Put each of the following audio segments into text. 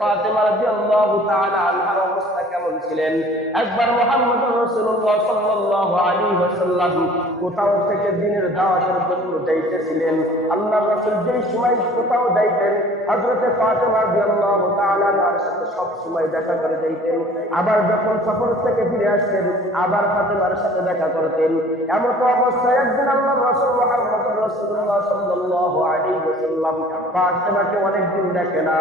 ফাতেমা রাদিয়াল্লাহু তাআলা আনহার অবস্থা কেমন ছিলেন। একবার মুহাম্মদুর রাসূলুল্লাহ সাল্লাল্লাহু আলাইহি ওয়াসাল্লাম কোথাও থেকে দ্বীনের দাওয়াতের জন্য যাইতেছিলেন। আল্লাহর রাসূল যেই সময় কোথাও যাইতেন হযরত ফাতেমা রাদিয়াল্লাহু তাআলা আনহার সাথে সব সময় দেখা করে যাইতেন। আবার যখন সফর থেকে ফিরে আসতেন আবার ফাতেমার সাথে দেখা করতেন। এমন অবস্থায় একদিন আল্লাহর রাসূল মুহাম্মদুর রাসূলুল্লাহ সাল্লাল্লাহু আলাইহি ওয়াসাল্লাম ফাতেমাকে অনেকদিন দেখে না।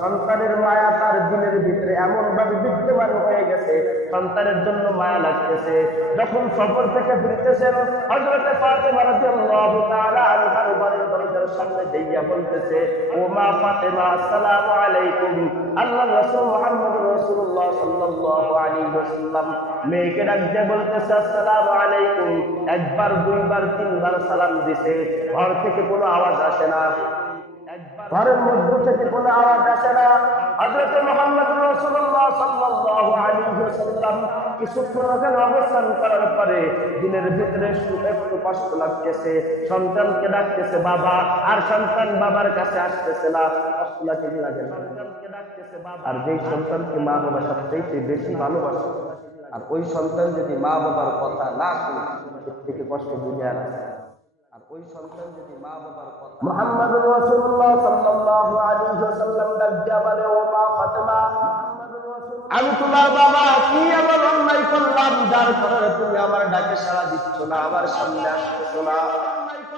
সন্তানের মায়া তার দিলের ভিতরে এমন ভাবে বিদ্যমান হয়ে গেছে, সন্তানের জন্য মায়া লাগতেছে। যখন সফর থেকে ফিরতেছেন হযরত ফাতেমা রাদিয়াল্লাহু তাআলা আনহার ঘরের দরজার সামনে দাঁড়িয়ে বলতেছে, ও মা ফাতেমা আসসালামু আলাইকুম। আল্লাহর রাসূল মুহাম্মদুর রাসূলুল্লাহ সাল্লাল্লাহু আলাইহি ওয়াসাল্লাম মেয়েকে ডাক দিয়ে বলতেছে আসসালামু আলাইকুম। একবার, দুইবার, তিনবার সালাম দিছে, ঘর থেকে কোনো আওয়াজ আসে না, ঘরের মধ্য থেকে কোনো আওয়াজ আসে না। হযরত মুহাম্মদুর রাসূলুল্লাহ সাল্লাল্লাহু আলাইহি ওয়াসাল্লাম কিছুক্ষণ ওখানে অবস্থান করার পরে দিনের ভিতরে একটু কষ্ট লাগতেছে, সন্তানকে ডাকতেছে বাবা, আর সন্তান বাবার কাছে আসতেছে না। কষ্ট লাগে না? আর যেই সন্তানকে মা বাবা সবচেয়ে বেশি ভালোবাসে, আর ওই সন্তান যদি মা বাবার কথা না শুনে এর থেকে কষ্ট বুঝে আর আছে। আর ওই সন্তান যদি মা বাবার কথা, মুহাম্মদুর রাসূলুল্লাহ সাল্লাল্লাহু আলাইহি ওয়াসাল্লাম ডাক দিয়া বলে, ও মা ফাতেমা, আমি তোমার বাবা কি এমন অন্যায় করলাম যার কারণে তুমি আমার ডাকে সাড়া দিচ্ছ না, আমার সামনে আসতেছো না?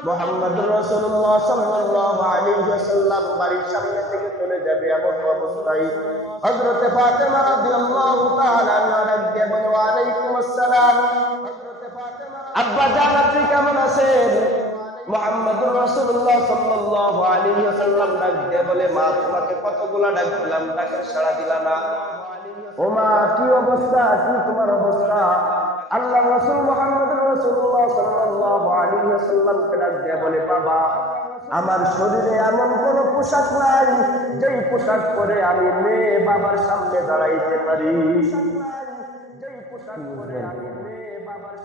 মুহাম্মদুর রাসূলুল্লাহ সাল্লাল্লাহু আলাইহি ওয়াসাল্লাম বাড়ির সামনে থেকে চলে যাবে এমন অবস্থায় হযরত ফাতেমা রাদিয়াল্লাহু তাআলা আনহা ডাক দিয়ে বলে, ওয়া আলাইকুম আসসালাম। আব্বা জান আপনি কেমন আছেন? মুহাম্মদুর রাসূলুল্লাহ সাল্লাল্লাহু আলাইহি ওয়াসাল্লাম ডাক দিয়ে বলে, মা তোমাকে কতগুলা ডাক দিলাম, ডাকে সাড়া দিলা না। ও মা কি অবস্থা, কি তোমার অবস্থা? আল্লাহর রাসূল মুহাম্মদুর রাসূলুল্লাহ সাল্লাল্লাহু আলাইহি ওয়াসাল্লামকে ডাক দিয়ে বলে, বাবা আমার শরীরে এমন কোন পোশাক নাই যেই পোশাক পরে আমি মেয়ে বাবার সামনে দাঁড়াইতে পারি।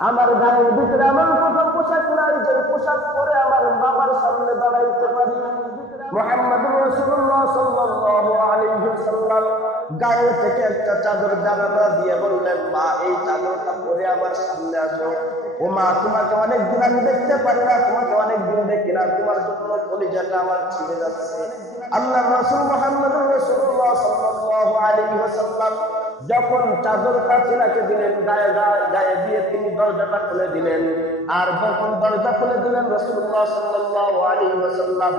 আমার গায়ের ভিতরে এমন কোন পোশাক নাই যে পোশাক পরে আমার বাবার সামনে দাঁড়াইতে পারি। মুহাম্মদুর রাসূলুল্লাহ সাল্লাল্লাহু আলাইহি ওয়াসাল্লাম গায়ে থেকে একটা চাদর জানালা দিয়ে বললেন, মা এই চাদরটা পরে আমার সামনে আসো। ও মা তোমাকে অনেকদিন আমি দেখতে পারি না, তোমাকে অনেকদিন দেখি না, তোমার জন্য কলিজাটা আমার ছিঁড়ে যাচ্ছে। আল্লাহর রাসূল মুহাম্মদুর রাসূলুল্লাহ সাল্লাল্লাহু আলাইহি ওয়াসাল্লাম যখন চাদরটা ছিনাকে দিলেন, গায়ে দিয়ে তিনি দরজাটা খুলে দিলেন। আর যখন দরজা খুলে দিলেন রাসূলুল্লাহ সাল্লাল্লাহু আলাইহি ওয়াসাল্লাম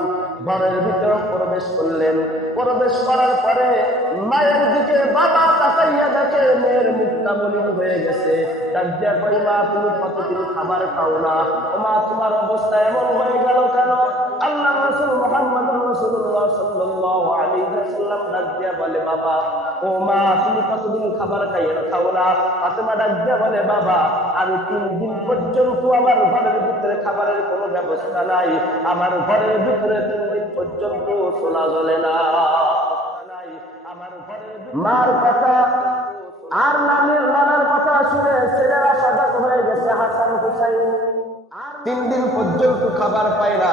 ঘরের ভিতরে প্রবেশ করলেন। প্রবেশ করার পরে মায়ের দিকে বাবা তাকাইয়া দেখে মেয়ের মুখটা মলিন হয়ে গেছে। তার যে কই, মা তুমি কতদিন খাবার খাও না, ও মা তোমার অবস্থা এমন হয়ে গেল কেন? আল্লাহর রাসূল মুহাম্মদুর রাসূলুল্লাহ সাল্লাল্লাহু আলাইহি ওয়াসাল্লাম ডাক দিয়া বলে, বাবা ও মা তুমি কতদিন খাবার খাও না? ফাতেমা ডাক দিয়া বলে, বাবা আমি 3 দিন পর্যন্ত আমার ঘরের ভিতরে খাবারের কোনো ব্যবস্থা নাই, আমার ঘরের ভিতরে 3 দিন পর্যন্ত চোলা জ্বলে না। মার কথা আর নানার কথা শুনে ছেলেরা সজাগ হয়ে গেছে। হাসান হুসাইন 3 দিন পর্যন্ত খাবার পায় না,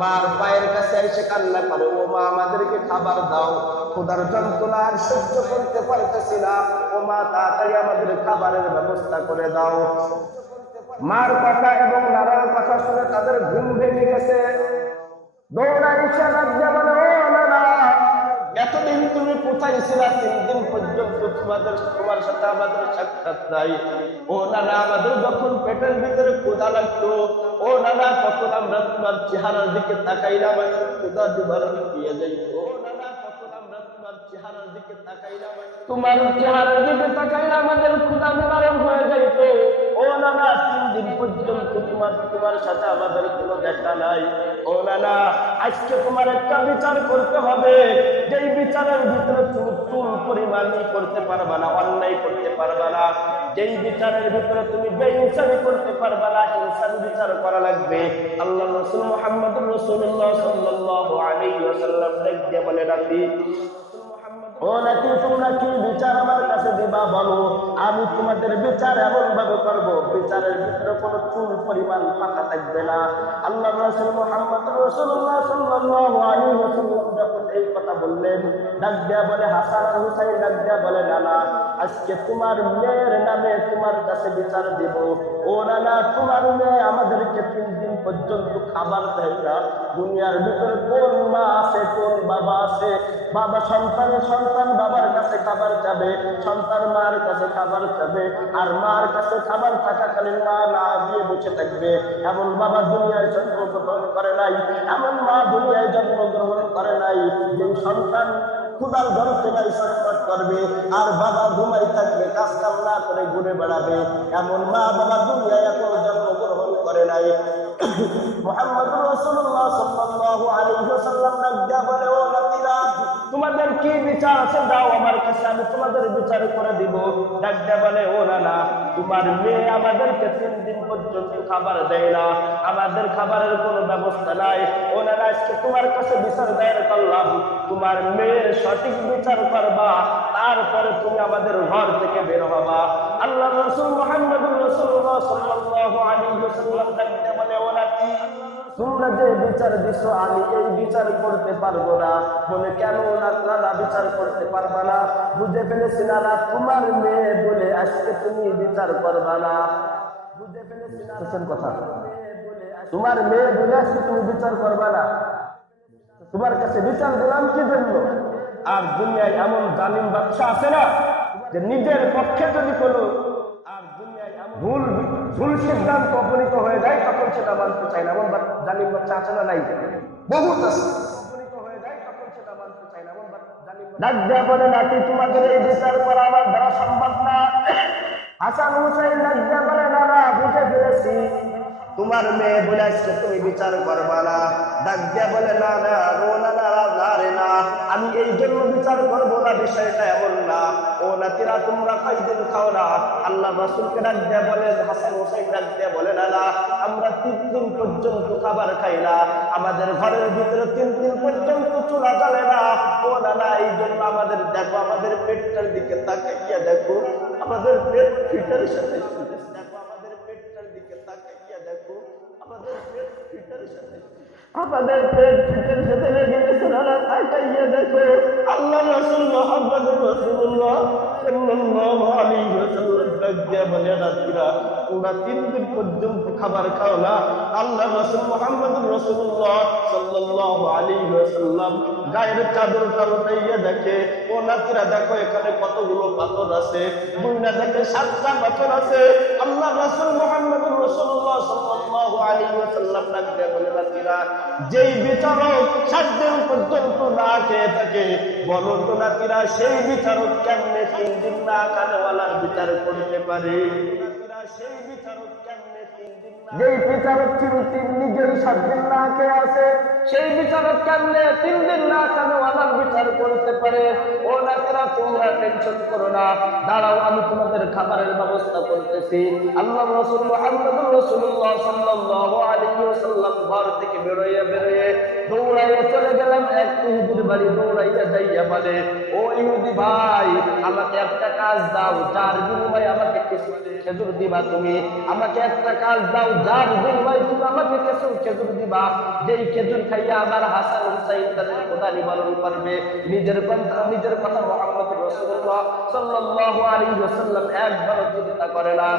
মার পায়ের কাছে এসে কান্না করে, ও মা আমাদেরকে খাবার দাও, ক্ষুধার যন্ত্রণা আর সহ্য করতে পারতেছি না, ও মা তাড়াতাড়ি আমাদের খাবারের ব্যবস্থা করে দাও। মার কথা এবং নানার কথা শুনে তাদের ঘুম ভেঙে গেছে। দৌড়া এসে বলে, ও নানা এতদিন তুমি কোথায় ছিলা? 3 দিন পর্যন্ত তোমার সাথে আমাদের সাক্ষাৎ নাই। ও নানা আমাদের যখন পেটের ভিতরে ক্ষুধা লাগতো, ও নানা তখন আমরা তোমার চেহারার দিকে তাকাইলাম, ক্ষুধা নিবারণ দিয়ে যাইত। ও নানা তখন আমরা তোমার চেহারার দিকে তাকাইলাম, তোমার চেহারার দিকে তাকাইলে আমাদের ক্ষুধা নিবারণ হয়ে যাইত। ও নানা 3 দিন পর্যন্ত তোমার সাথে আমাদের কোনো দেখা নাই। ও নানা আজকে তোমার একটা বিচার করতে হবে, যেই বিচারের ভিতরে তুমি চুল পরিমাণই করতে পারবা না, অন্যায় করতে পারবা না, যেই বিচারের ভিতরে তুমি বেইনসাফি করতে পারবা না, ইনসাফি বিচার করা লাগবে। আল্লাহর রাসূল মুহাম্মদুর রাসূলুল্লাহ সাল্লাল্লাহু আলাইহি ওয়াসাল্লাম দেখতে বলে, রাখি ও নাকি তোমরা কি বিচার আমার কাছে দিবা বলো, আমি আমি তোমাদের বিচার এমন ভাবে করব, বিচারের ভিতরে কোনো চুল পরিমাণ ফাঁকা থাকবে না। আল্লাহ রাসূল মুহাম্মদ রাসূলুল্লাহ সাল্লাল্লাহু আলাইহি ওয়াসাল্লাম যখন এই কথা বললেন, ডাক দেয়া বলে হাসান আর হুসাইন, ডাক দেয়া বলে নানা, আজকে তোমার মেয়ের নামে তোমার কাছে বিচার দেব। ও নানা, তোমার মেয়ে আমাদেরকে 3 দিন পর্যন্ত খাবার দেয় না। দুনিয়ার ভিতরে কোন মা আছে, কোন বাবা আছে? বাবা সন্তানের সন্তান বাবার কাছে খাবার চাবে, সন্তান মার কাছে খাবার চাবে, আর মার কাছে খাবার থাকাকালীন মা না দিয়ে বসে থাকবে। এমন বাবা দুনিয়ায় জন্মগ্রহণ করে নাই, এমন মা দুনিয়ায় জন্মগ্রহণ করে নাই। যে সন্তান ক্ষুধার যন্ত্রণায় ছটফট করবে আর বাবা ঘুমাই থাকবে, কাজ কাম না করে ঘুরে বেড়াবে, এমন মা বাবা দুনিয়ায় এখনো জন্মগ্রহণ করে নাই। মুহাম্মদুর রাসূলুল্লাহ সাল্লাল্লাহু আলাইহি ওয়াসাল্লাম ডাক দিয়া বলে, ও নাতিরা, তোমাদের কি বিচার আছে দাও আমার কাছে, আমি তোমাদের বিচার করে দিব। ডাক দিয়া বলে, ও নানা, তোমার মেয়ে আমাদেরকে 3 দিন পর্যন্ত খাবার দেয় না, আমাদের খাবারের কোনো ব্যবস্থা নাই। ও নানা, আজকে তোমার কাছে বিচার দায়ের করলাম, তোমার মেয়ের সঠিক বিচার করবা, তারপরে তুমি আমাদের ঘর থেকে বের হবা। আল্লাহ রাসূল মুহাম্মদুর রাসূলুল্লাহ সাল্লাল্লাহু আলাইহি ওয়াসাল্লাম ডাক দিয়া বলে, ও নাতি, তোমরা যে বিচার দিছো আমি এই বিচার করতে পারবো না। বলে, কেন নানা বিচার করতে পারবা না? বুঝে ফেলেছি নানা, তোমার মেয়ে বলে আজকে তুমি বিচার করবা না। বুঝে ফেলেছি না কথা, তোমার মেয়ে বলে আজকে তুমি বিচার করবা না। তোমার কাছে বিচার দিলাম কি জন্য? আর দুনিয়ায় এমন জালিম বাদশা আছে না, যে নিজের পক্ষে যদি কোনো ভুল সিদ্ধান্ত উপনীত হয়ে যায় তখন সেটা মানতে চায় না। এমন জালিম বাদশা আছে না? নাই, বহুত আছে। ডাক দেয়া বলে, নাকি তোমাদের এই বিচার করা আমার দ্বারা সম্ভব না। হাসান হুসাইন ডাক দেয়া বলে, না না, বুঝে ফেলেছি, তোমার মেয়ে বলে আজকে তুমি বিচার করবা না। ডাক দিয়া বলে, না না, না, আমি এই জন্য বিচার করবো না, বিষয়টা এমন না। ও নাতিরা, তোমরা কয়দিন খাও না? আল্লাহ রাসূলকে ডাক দিয়া বলে, হাসান হুসাইন ডাক দিয়া বলে, না না, আমরা 3 দিন পর্যন্ত খাবার খাই না, আমাদের ঘরের ভিতরে 3 দিন পর্যন্ত চুলা জ্বলে না। ও নানা, এই জন্য আমাদের দেখো, আমাদের পেটটার দিকে তাকাইয়া দেখো, আমাদের পেট ফিটার সাথে, দেখো আমাদের পেটটার দিকে তাকাইয়া দেখো, আমাদের পেট ফিটার সাথে, আমাদের পেট ফিটার সাথে লেগে গেছে। নানা, তাকাইয়া দেখো, আল্লাহ রাসূল মুহাম্মদুর রাসূলুল্লাহ সাল্লাল্লাহু আলাইহি ওয়াসাল্লাম ডাক দিয়া বলে, নাতিরা, তোমরা 3 দিন পর্যন্ত খাবার খাও না। আল্লাহ রাসূল মুহাম্মদুর রাসূলুল্লাহ সাল্লাল্লাহু আলাইহি ওয়াসাল্লাম গায়ের চাদরটা উঠাইয়া দেখে, ও নাতিরা দেখো, এখানে কতগুলো পাথর আছে। দুইনা দেখে 7টা পাথর আছে। আল্লাহ রাসূল মুহাম্মদুর রাসূলুল্লাহ সাল্লাল্লাহু আলাইহি ওয়াসাল্লাম ডাক দিয়া বলে, নাতিরা, যেই বিচারক 7 দিন পর্যন্ত না খেয়ে থাকে, বলো তো নাতিরা, সেই বিচারক কেমনে 3 দিন না খানেওয়ালার বিচার করতে পারে? সেই বিচারক কেমনে 3 দিন, যেই বিচারক নিজেই 7 দিন না খেয়ে আছে, সেই বিচারক কেমনে 3 দিন না খানেওয়ালার বিচার করতে পারে? ও নাতিরা, তোমরা টেনশন করো না, দাঁড়াও, আমি তোমাদের খাবারের ব্যবস্থা করতেছি। আল্লাহ রাসূল মুহাম্মদুর রাসূলুল্লাহ সাল্লাল্লাহু আলাইহি ওয়াসাল্লাম ঘর থেকে বেরোয়া দৌড়াইয়া চলে গেলাম এক ইহুদির বাড়ি। দৌড়াইয়া যাইয়া বলে, ও ইহুদি ভাই, আমাকে একটা কাজ দাও, যার বিনিময়ে আমাকে কিছু খেজুর দিবা। তুমি আমাকে একটা কাজ দাও, যার বিনিময়ে তুমি আমাকে কিছু খেজুর দিবা, যেই খেজুর খাইয়া আমার হাসান হুসাইন তাদের খোদা নিবারণ করবে। নিজের কথা মুহাম্মদ রাসূলুল্লাহ সাল্লাল্লাহু আলাইহি ওয়াসাল্লাম একবারও চিন্তা করে না।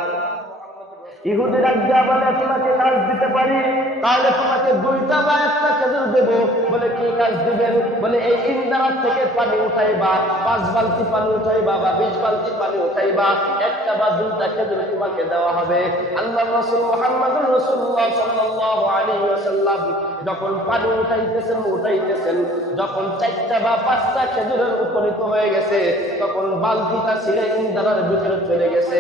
ইহুদি ডাক দিয়া বলে, তোমাকে কাজ দিতে পারি, তাহলে তোমাকে 2টা বা 1টা খেজুর দেব। বলে, কি কাজ দিবেন? বলে, এই ইন্দারাত থেকে পানি উঠাইবা, 5 বালতি পানি উঠাইবা বা 20 বালতি পানি উঠাইবা, 1টা বা 2টা খেজুর তোমাকে দেওয়া হবে। আল্লাহ রাসূল মুহাম্মদুর রাসূলুল্লাহ সাল্লাল্লাহু আলাইহি ওয়াসাল্লাম যখন পানি উঠাইতেছেন, যখন 4টা বা 5টা খেজুরের উপনীত হয়ে গেছে, তখন বালতিটা ছিঁড়ে ইন্দারার ভিতরে চলে গেছে।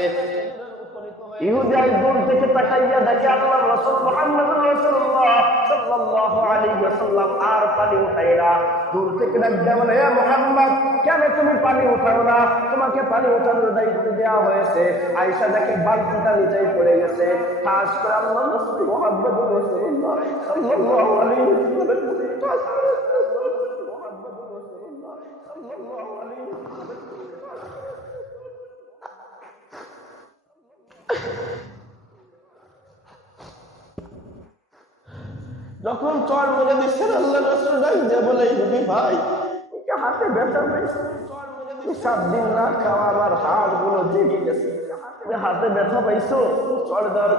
ইহুদি দূর থেকে তাকাইয়া দেখে আল্লাহ রাসূল মুহাম্মদুর রাসূলুল্লাহ সাল্লাল্লাহু আলাইহি ওয়াসাল্লাম আর পানি উঠায় না। দূর থেকে ডাক দেয়া বলে, হে মুহাম্মদ, কেন তুমি পানি উঠাও না? তোমাকে পানি উঠানোর দায়িত্ব দেওয়া হয়েছে। আয়েশা দেখে বালতিটা নিচেই পড়ে গেছে। খাস করে আল্লাহ রাসূল মুহাম্মদুর রাসূলুল্লাহ সাল্লাল্লাহু আলাইহি ওয়াসাল্লাম যখন চর মেরে দিচ্ছেন আল্লাহ রাসূল ডাক দিয়ে বলে ইহুদি ভাই হাতে ব্যথা পেয়েছে, 7 দিন না খাওয়া আমার হাড় গুলো জেগে গেছে, হাতে ব্যথা পাইছো চর দেওয়ার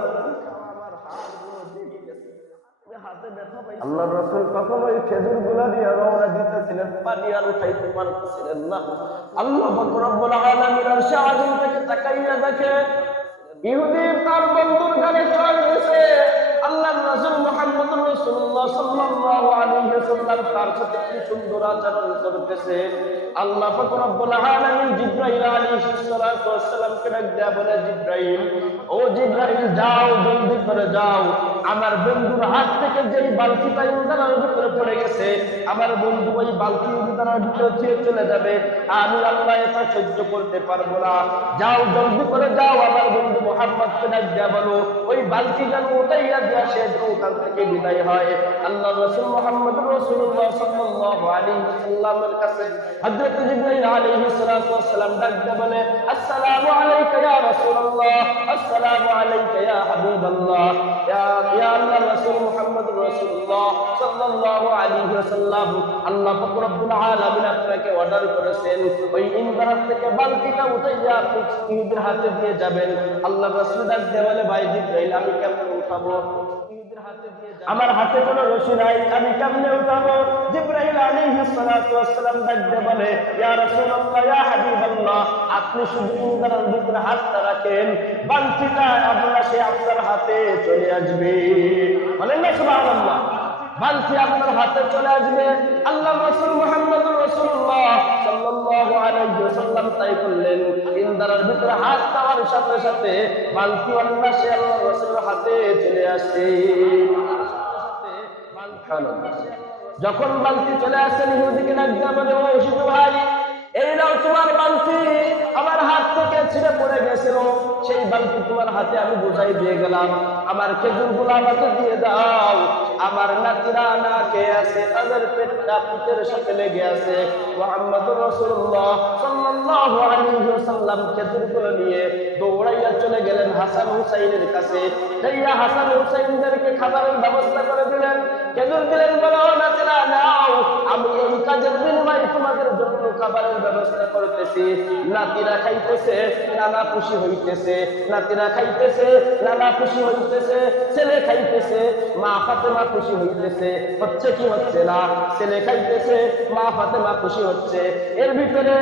আল্লাহ রাসূল তখন ওই খেজুর গুলা দিয়ে রওনা দিতেছিলেন, পানি আর উঠাইতে পারতেছিলেন না। আল্লাহ রব্বুল আলামিন আরশে আজিম থেকে তাকাইয়া দেখে ইহুদি তার বন্ধুর গানে চড় গেছে। আল্লাহর রাসূল মুহাম্মদুর রাসূলুল্লাহ সাল্লাল্লাহু আলাইহি ওয়াসাল্লাম তার সাথে কি সুন্দর আচরণ করতেছে। আল্লাহ পাক রব্বুল আলামিন জিবরাইল আলাইহিস সালাতু ওয়াস সালামকে ডাক দেয়া বলে, জিবরাইল, ও জিবরাইল যাও, জলদি করে যাও, আমার বন্ধুর হাত থেকে যেই বালতিটা ইন্দারার ভিতরে পড়ে গেছে, আমার বন্ধু ওই বালতি ইন্দারার ভিতরে দিয়ে চলে যাবে, আমি আল্লাহ এটা সহ্য করতে পারবো না। যাও, জলদি করে যাও, আমার বন্ধু মুহাম্মদকে ডাক দেয়া বলো ওই বালতি যেন উঠাইয়া দেয়া সে ওখান থেকে বিদায় হয়। আল্লাহ রাসূল মুহাম্মদুর রাসূলুল্লাহ সাল্লাল্লাহু আলাইহি ওয়াসাল্লামের কাছে হযরত জিবরাইল আলাইহিস সালাতু ওয়াস সালাম ডাক দেয়া বলে, আসসালামু আলাইকা ইয়া রাসূলুল্লাহ, আসসালামু আলাইকা ইয়া হাবিবাল্লাহ, ইয়া আল্লাহর রাসূল মুহাম্মদুর রাসূলুল্লাহ সাল্লাল্লাহু আলাইহি ওয়াসাল্লাম, আল্লাহ পাক রব্বুল আলামিন আপনাকে অর্ডার করেছেন ওই ইন্দারা থেকে বালতিটা উঠাইয়া আপনি ইহুদির হাতে দিয়ে যাবেন। আল্লাহর রাসূল ডাক দেয়া বলে, ভাই জিবরাইল আমি কেমনে উঠাবো, আমার হাতে কোনো রশি নাই, আমি কেমনে উঠাবো? জিবরাইল আলাইহিস সালাতু ওয়াস সালাম ডাক দিয়ে বলে, ইয়া রাসূলুল্লাহ, ইয়া হাবিবাল্লাহ, আপনি শুধু ইন্দারার ভিতরে হাতটা রাখেন, বালতিটা সে আপনার হাতে চলে আসবে। বলেন না সুবহানাল্লাহ। বালতি আপনার হাতে চলে আসবে। আল্লাহ রাসূল মুহাম্মদুর রাসূলুল্লাহ সাল্লাল্লাহু আলাইহি ওয়াসাল্লাম তাই করলেন, ইন্দারার ভিতরে হাত দেওয়ার সাথে সাথে বালতি সে আল্লাহ রাসূলের হাতে চলে আসে। যখন বালতি চলে আসেন ইহুদিকে ডাক দিয়ে বলে, ও শিশু ভাই, এই নাও তোমার বালতি, আমার হাত থেকে ছিঁড়ে পড়ে গেছিল, সেই বালতি তোমার হাতে আমি বুঝাই দিয়ে গেলাম, আমার খেজুরগুলো আমাকে দিয়ে দাও। আমার নাতিরা না খেয়ে আছে, তাদের পেটটা পিঠের সাথে লেগে আছে। মুহাম্মদুর রাসূলুল্লাহ সাল্লাল্লাহু আলাইহি ওয়াসাল্লাম খেজুরগুলো নিয়ে দৌড়াইয়া চলে গেলেন হাসান হুসাইনের কাছে। সেইয়া হাসান হুসাইনদেরকে খাবারের ব্যবস্থা করে দিলেন, খেজুর দিলেন, বলো নাতিরা নাও, আমি এই কাজের বিনিময়ে তোমাদের জন্য খাবারের ব্যবস্থা করতেছি। নাতিরা খাইতেছে, নানা খুশি হইতেছে, নাতিরা খাইতেছে, নানা খুশি হইতেছে, ছেলে খাইতেছে, মা ফাতেমা খুশি হইতেছে। হচ্ছে কি হচ্ছে না? ছেলে খাইতেছে, মা ফাতেমা খুশি হচ্ছে। এর ভিতরে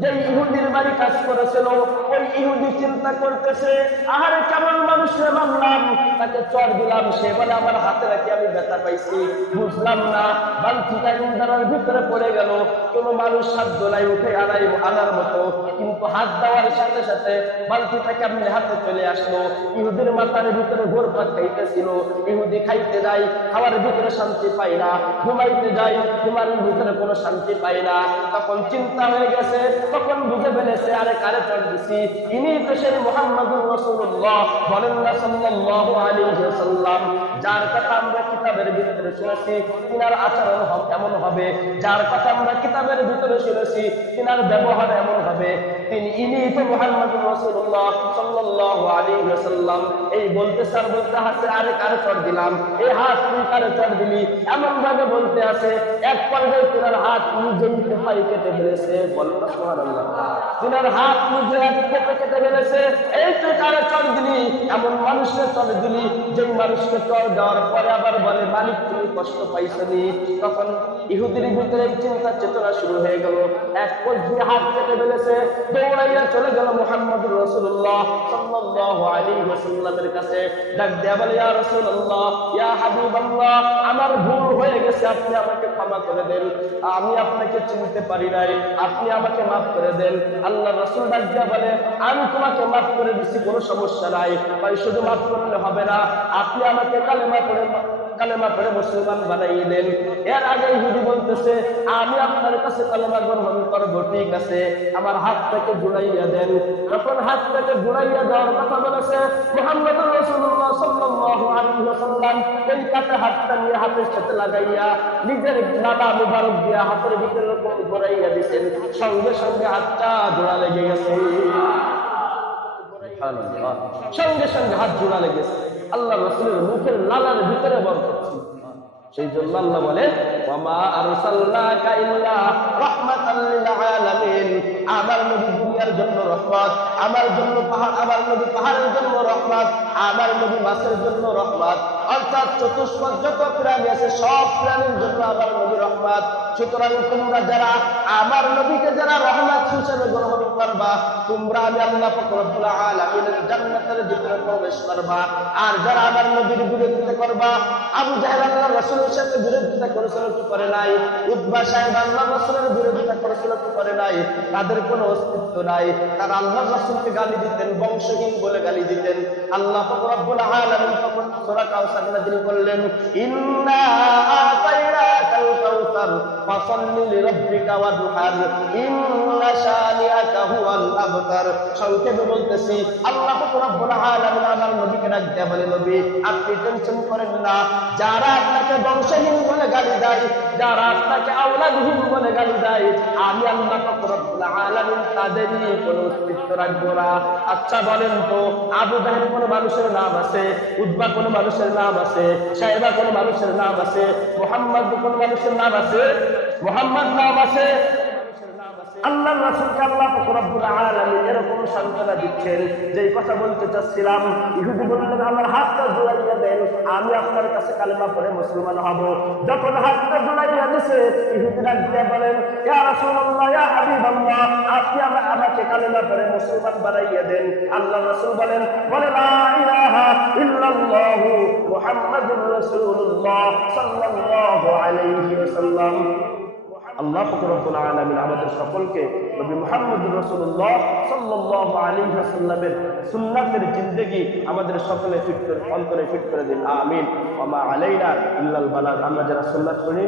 যে ইহুদির বাড়ি কাজ করেছিল ওই ইহুদি চিন্তা করতেছে, আহারে কেমন মানুষে মানলাম, তাকে চড় দিলাম, সে বলে আমার হাতে রাখি আমি ব্যথা পাইছি, বুঝলাম না বালতিটা ইন্দারার ভিতরে পড়ে গেল, কোন মানুষ সাধ্য নাই উঠে আনার মতো, কিন্তু হাত দেওয়ার সাথে সাথে বালতিটা কেমনে হাতে চলে আসলো। ইহুদির মাথার ভিতরে ঘোরপাক খাইতেছিল, ইহুদি খাইতে যায়, খাওয়ার ভিতরে শান্তি পায় না, ঘুমাইতে যায়, ঘুমানোর ভিতরে কোনো শান্তি পায় না। তখন চিন্তা হয়ে গেছে, তখন বুঝে ফেলেছে, আরে কারে চড় দিছি, ইনি তো সেই মুহাম্মদুর রাসূলুল্লাহ, বলেন না সাল্লাল্লাহু আলাইহি ওয়াসাল্লাম, যার কথা আমরা কিতাবের ভিতরে শুনেছি তিনার আচরণ এমন হবে, যার কথা আমরা কিতাবের ভিতরে শুনেছি তিনার ব্যবহার এমন হবে, ইনি তো মুহাম্মদুর রাসূলুল্লাহ সাল্লাল্লাহু আলাইহি ওয়াসাল্লাম। এই বলতে স্যার বলতে আছে, আরে কারে চড় দিলাম, এই হাত তুই কারে চড় দিলি, এমন ভাবে বলতে আছে, এক পর্যায়ে তিনার হাত নিজেই পেপাই কেটে ফেলেছে। বলেন না সুবহানাল্লাহ। তিনার হাত নিজে পেপে কেটে ফেলেছে। এই তুই কারে চড় দিলি, এমন মানুষকে চড় দিলি যেই মানুষকে চড় দেওয়ার পরে আবার বলে মালিক তুমি কষ্ট পাইছনি। তখন ইহুদির ভিতরে চিন্তা চেতনা শুরু হয়ে গেল, এক পর্যায়ে হাত কেটে ফেলেছে, দৌড়াইয়া চলে গেল মুহাম্মদুর রাসূলুল্লাহ সাল্লাল্লাহু আলাইহি ওয়াসাল্লামের কাছে, ডাক দেয়া বলে, ইয়া রাসূলুল্লাহ, ইয়া হাবিবাল্লাহ, আমার ভুল হয়ে গেছে, আপনি আমাকে ক্ষমা করে দেন, আমি আপনাকে চিনতে পারি নাই, আপনি আমাকে মাফ করে দেন। আল্লাহ রাসূল ডাক দেয়া বলে, আমি তোমাকে মাফ করে দিচ্ছি, কোনো সমস্যা নাই, ভাই শুধু মাফ করলে হবে না, আপনি আমাকে কালেমা পড়ে মুসলমান বানাইয়ে দেন। এর আগে ইহুদি বলতেছে, আমি আপনার কাছে কালেমা গ্রহণ করব, ঠিক আছে, আমার হাতটাকে জুড়াইয়া দেন। যখন হাতটাকে জুড়াইয়া দেওয়ার কথা বলেছে, মুহাম্মদুর রাসূলুল্লাহ সাল্লাল্লাহু আলাইহি ওয়াসাল্লাম এই কাতে হাতটা নিয়ে হাতের সাথে লাগাইয়া নিজের নানা মুবারক দিয়া হাতের ভিতরে ঘোরাইয়া দিয়েছেন, সঙ্গে সঙ্গে হাতটা জোড়া লেগে গেছে। সঙ্গে সঙ্গে হাত জোড়া লেগেছে। আল্লাহ রাসূলের মুখের লালার ভিতরে বরকত ছিল। সেই জন্য আল্লাহ বলেন ওয়ামা আরসালনাকা ইল্লা রাহমাতাল লিল আলামিন। আমার নবী দুনিয়ার জন্য রহমত, আমার নবী পাহাড়ের জন্য রহমত, আমার নবী মাছের জন্য রহমত, অর্থাৎ চতুষ্পদ যত প্রাণী আছে সব প্রাণীর জন্য আমার নবী রহমত। সুতরাং তোমরা যারা আমার নবীকে যারা রহমত হিসেবে গ্রহণ করবা, তোমরা আমি আল্লাহ পাক রব্বুল আলামিনের জান্নাতের ভিতরে প্রবেশ করবা। আর যারা আমার নবীর বিরোধিতা করবা, আবু জাহেল আল্লাহর রাসূলের সাথে বিরোধিতা করেছিল কি করে নাই, উতবা সাহেব আল্লাহর রাসূলের বিরোধিতা করেছিল কি করে নাই, তাদের কোনো অস্তিত্ব নাই। তারা আল্লাহর রাসূলকে গালি দিতেন, বংশহীন বলে গালি দিতেন। আল্লাহ পাক রব্বুল আলামিন তখন সূরা কাউসার নাযিল করলেন, ইন্না আতাইনাকাল কাউসার ফাসাল্লি লিরাব্বিকা ওয়ানহার ইন্না শানিআকা হুয়াল আবতার। সংক্ষেপে বলতেছি, আল্লাহ পাক রব্বুল আলামিন আমার নবীকে ডাক দিয়ে বলে, নবী আপনি টেনশন করেন না, যারা আপনাকে বংশহীন বলে গালি দেয়, যারা আপনাকে আওলাদহীন বলে গালি দেয়, আমি আল্লাহ পাক রব্বুল আলামিন তাদেরই কোনো অস্তিত্ব রাখবো না। আচ্ছা বলেন তো, আবু জাহেল কোনো মানুষের নাম আছে, উতবা কোনো মানুষের নাম আছে, সাহেবা কোনো মানুষের নাম আছে, মুহাম্মদ কোনো মানুষের নাম আছে? মুহাম্মদ নাম আছে। আল্লাহ রাসূলকে আল্লাহ পাক রব্বুল আলামিন এরকম সান্ত্বনা দিচ্ছেন। যেই কথা বলতে চাচ্ছিলাম, ইহুদি বললেন আমার হাতটা জোড়াইয়া দেন, আমি আপনার কাছে কালেমা পড়ে মুসলমান হব। যখন হাতটা জোড়াইয়া দিছে, ইহুদি ডাক দিয়ে বলেন, ইয়া রাসূলুল্লাহ, ইয়া হাবিবাল্লাহ, আপনি আমাকে কালেমা পড়ে মুসলমান বানাইয়া দেন। আল্লাহ রাসূল বলে লা ইলাহা ইল্লাল্লাহু মুহাম্মাদুর রাসূলুল্লাহ সাল্লাল্লাহু আলাইহি ওয়াসাল্লাম। আল্লাহ পাক রব্বুল আলামিন আমাদের সকলকে নবী মুহাম্মদুর রাসূলুল্লাহ সাল্লাল্লাহু আলাইহি ওয়াসাল্লামের সুন্নাতের জিন্দেগি আমাদের সকলে অন্তরে ফিট করে দিন, আমিন। ওয়া মা আলাইনা ইল্লাল বালাগ। আমরা যারা সুন্নাত করি